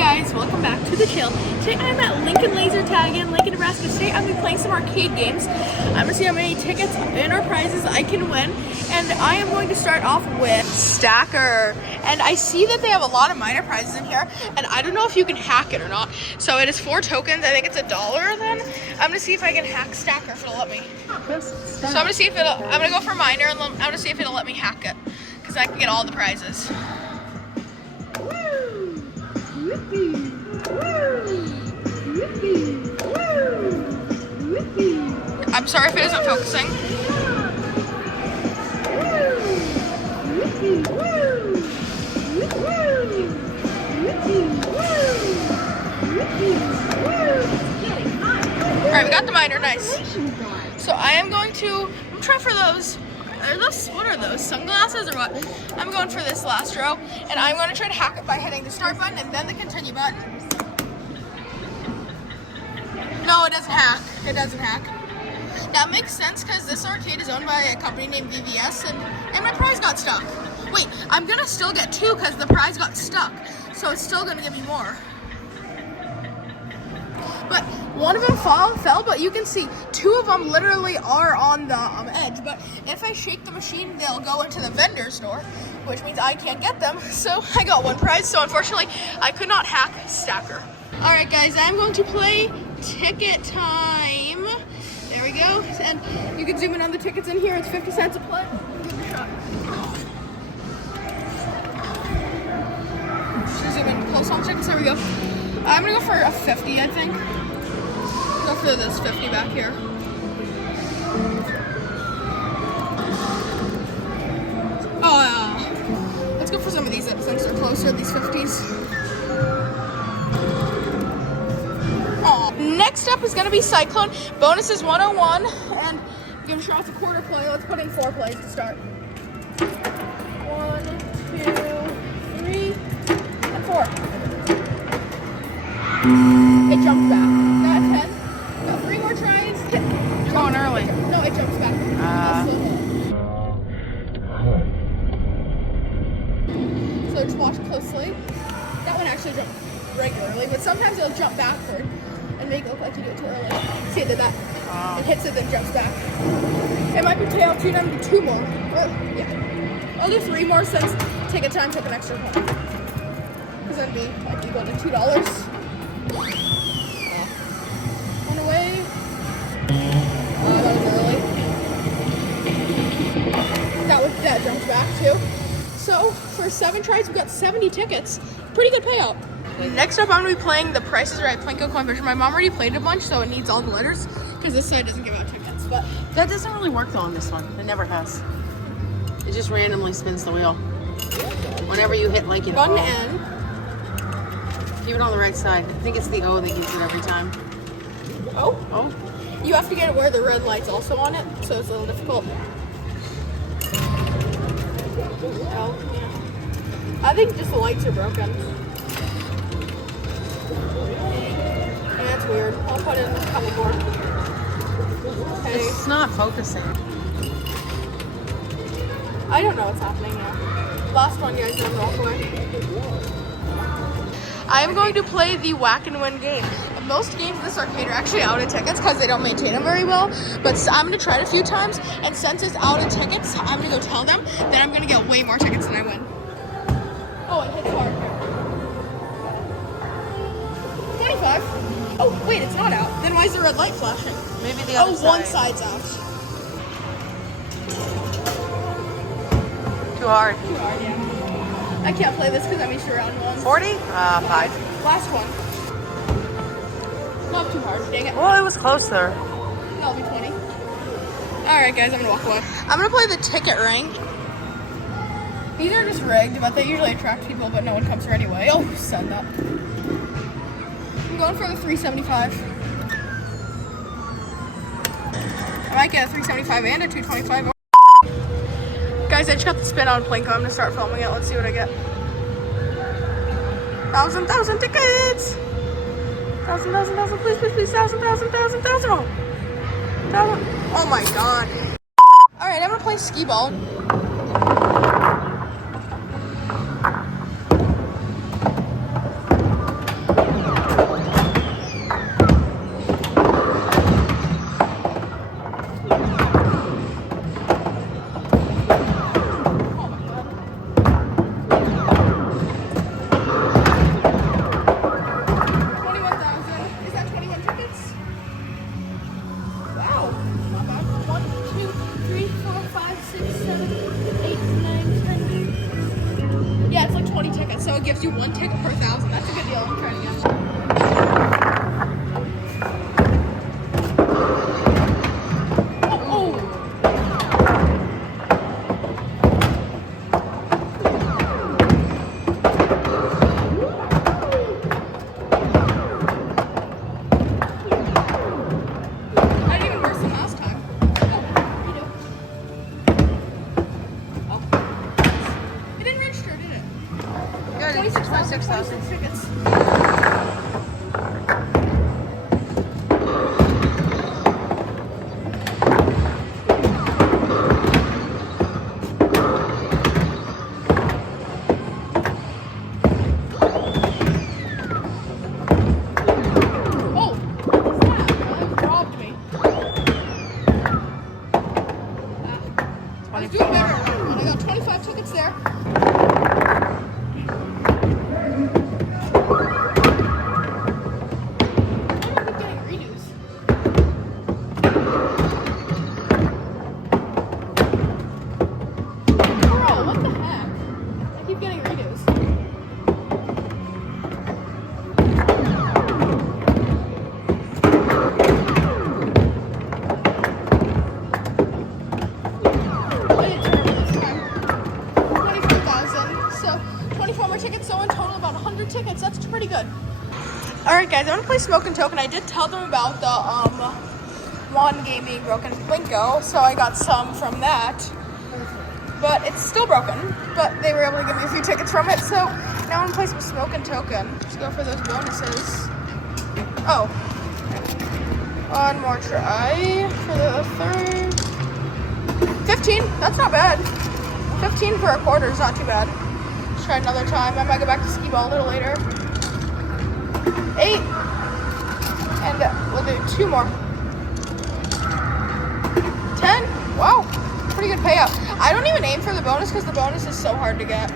guys, welcome back to the channel. Today I'm at Lincoln Laser Tag in Lincoln, Nebraska. Today I'm going to be playing some arcade games. I'm going to see how many tickets and or prizes I can win. And I am going to start off with Stacker. And I see that they have a lot of minor prizes in here. And I don't know if you can hack it or not. So it is 4 tokens. I think it's $1 then. I'm going to see if I can hack Stacker if it'll let me. So I'm going to see if it'll, I'm going to go for minor and I'm going to see if it'll let me hack it. Because I can get all the prizes. I'm sorry if it isn't focusing. Alright, we got the minor, nice. So I am going to, I'm trying for those. What are those, sunglasses or what? I'm going for this last row, and I'm going to try to hack it by hitting the start button and then the continue button. No, it doesn't hack. It doesn't hack. That makes sense because this arcade is owned by a company named VVS, and my prize got stuck. Wait, I'm going to still get 2 because the prize got stuck, so it's still going to give me more. But one of them fell, but you can see 2 of them literally are on the edge. But if I shake the machine, they'll go into the vendor store, which means I can't get them. So I got 1 prize. So unfortunately, I could not hack Stacker. All right, guys, I'm going to play Ticket Time. There we go. And you can zoom in on the tickets in here. It's 50 cents a play. Give it a shot. Should zoom in close on tickets. There we go. I'm gonna go for a 50, I think. Go for this 50 back here. Oh, let's go for some of these since they're closer, these 50s. Oh. Next up is gonna be Cyclone. Bonus is 101, and give a shot at the quarter play. Let's put in 4 plays to start. 1, 2, 3, and 4. It jumps back. Got 10. Got 3 more tries. You're going early. No, it jumps back. So just watch closely. That one actually jumped regularly, but sometimes it'll jump backward and make it look like you do it too early. See, it did that. It hits it, then jumps back. It might be tail 2, then do 2 more. Yeah. I'll do 3 more since Ticket Time took an extra one. Because that'd be like equal to $2. One away. That was early. That jumps back too. So for 7 tries, we got 70 tickets. Pretty good payout. Next up, I'm gonna be playing the Price is Right Plinko coin version. My mom already played a bunch, so it needs all the letters because this side doesn't give out tickets. But that doesn't really work though on this one. It never has. It just randomly spins the wheel. Whenever you hit like an button O. N. Keep it on the right side. I think it's the O that gives it every time. Oh? Oh? You have to get it where the red light's also on it, so it's a little difficult. Oh, yeah. I think just the lights are broken. Yeah, that's weird. I'll put it in the couple board. Okay. It's not focusing. I don't know what's happening now. Last one, guys, then walk away. I am going to play the Whack and Win game. Most games in this arcade are actually out of tickets because they don't maintain them very well. But I'm going to try it a few times, and since it's out of tickets, I'm going to go tell them. Then I'm going to get way more tickets than I win. Oh, it hits hard. 25. Oh, wait, it's not out. Then why is the red light flashing? Maybe the other side. Oh, one side's out. Too hard. Too hard, yeah. I can't play this because I'm used to round 1. 40? 5. Last one. Not too hard, dang it. Well, it was closer. That'll be 20. Alright guys, I'm gonna walk away. I'm gonna play the ticket ring. These are just rigged, but they usually attract people, but no one comes here anyway. Oh, you said that. I'm going for the 375. I might get a 375 and a 225. Guys, I just got the spin on Plinko. I'm gonna start filming it. Let's see what I get. 1,000 tickets! 1,000, please, 1,000. Oh my god. Alright, I'm gonna play skee ball. tickets. Oh, what's that? That robbed me. I was doing better when I got 25 tickets there. Tickets, so in total about 100 tickets. That's pretty good. Alright guys, I want to play Smoke and Token. I did tell them about the one game being broken, Blinko, so I got some from that. But it's still broken, but they were able to give me a few tickets from it, so now I want to play some Smoke and Token. Let's go for those bonuses. Oh. One more try for the third. 15, that's not bad. 15 for a quarter is not too bad. Try another time. I might go back to skee ball a little later. 8. And we'll do 2 more. 10. Wow. Pretty good payout. I don't even aim for the bonus because the bonus is so hard to get.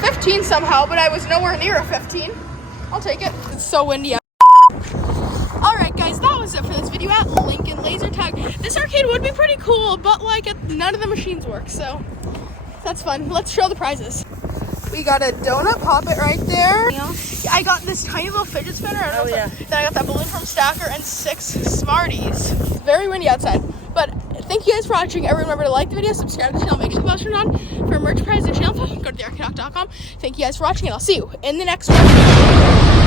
15 somehow, but I was nowhere near a 15. I'll take it. It's so windy out. Alright guys, that was it for this video at Lincoln Laser Tag. This arcade would be pretty cool, but like none of the machines work, so that's fun. Let's show the prizes. We got a donut poppet right there. Yeah, I got this tiny little fidget spinner. I don't know then I got that balloon from Stacker and 6 Smarties. Very windy outside. But thank you guys for watching. Everyone remember to like the video, subscribe to the channel, make sure the bell turned on. For merch prize and channel, go to thearcadehawk.com. Thank you guys for watching, and I'll see you in the next one.